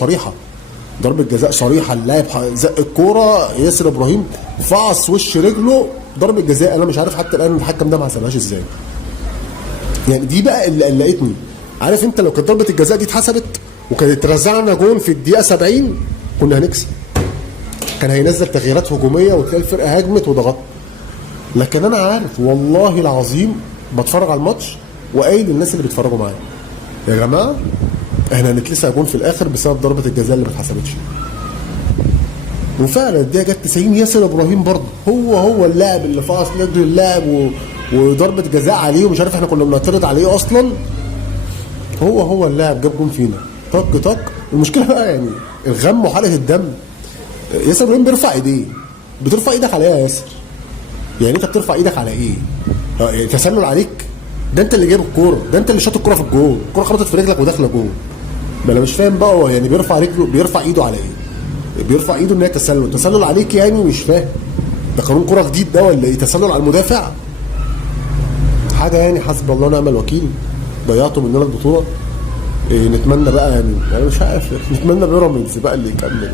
صريحه، ضربه جزاء صريحه. اللاعب زق الكوره، ياسر ابراهيم فعص وش رجله، ضربه جزاء. انا مش عارف حتى الان الحكم ده ما حسبهاش ازاي. يعني دي بقى اللي قلقتني. عارف انت لو كانت ضربه الجزاء دي اتحسبت وكانت رزعنا جون في الدقيقه 70 كنا هنكسب. كان هينزل تغييرات هجوميه وتلاقي الفرقه هاجمت وضغطت. لكن انا عارف والله العظيم بتفرج على الماتش وقايل للناس اللي بيتفرجوا معايا يا جماعه احنا هنتلسع جون في الاخر بسبب ضربه الجزاء اللي ما اتحسبتش. وفعلا الدقيقه جت 90 ياسر ابراهيم برضه هو اللاعب اللي فعص رجل اللاعب وضربه جزاء عليه ومش عارف احنا كنا بنعترض عليه اصلا. هو اللاعب جاب جون فينا طق طق. المشكله بقى يعني الغم وحرقه الدم. ياسر ابراهيم بيرفع ايديه. بترفع ايدك على ايه يا ياسر؟ يعني انت بترفع ايدك على ايه؟ يعني تسلل عليك؟ ده انت اللي جايب الكوره، ده انت اللي شاط الكوره في الجول، الكوره خبطت في رجلك وداخله جول. ما انا مش فاهم بقى هو يعني بيرفع رجله، بيرفع ايده على ايه؟ بيرفع ايده ان هي تسلل عليك يعني. مش فاهم ده قانون كوره جديد ده ولا ايه؟ تسلل على المدافع حاجه يعني حسب الله ونعم الوكيل. ضيعتوا مننا البطوله. إيه نتمنى بقى يعني انا مش عارف نتمنى بيراميدز بقى اللي يكمل يعني.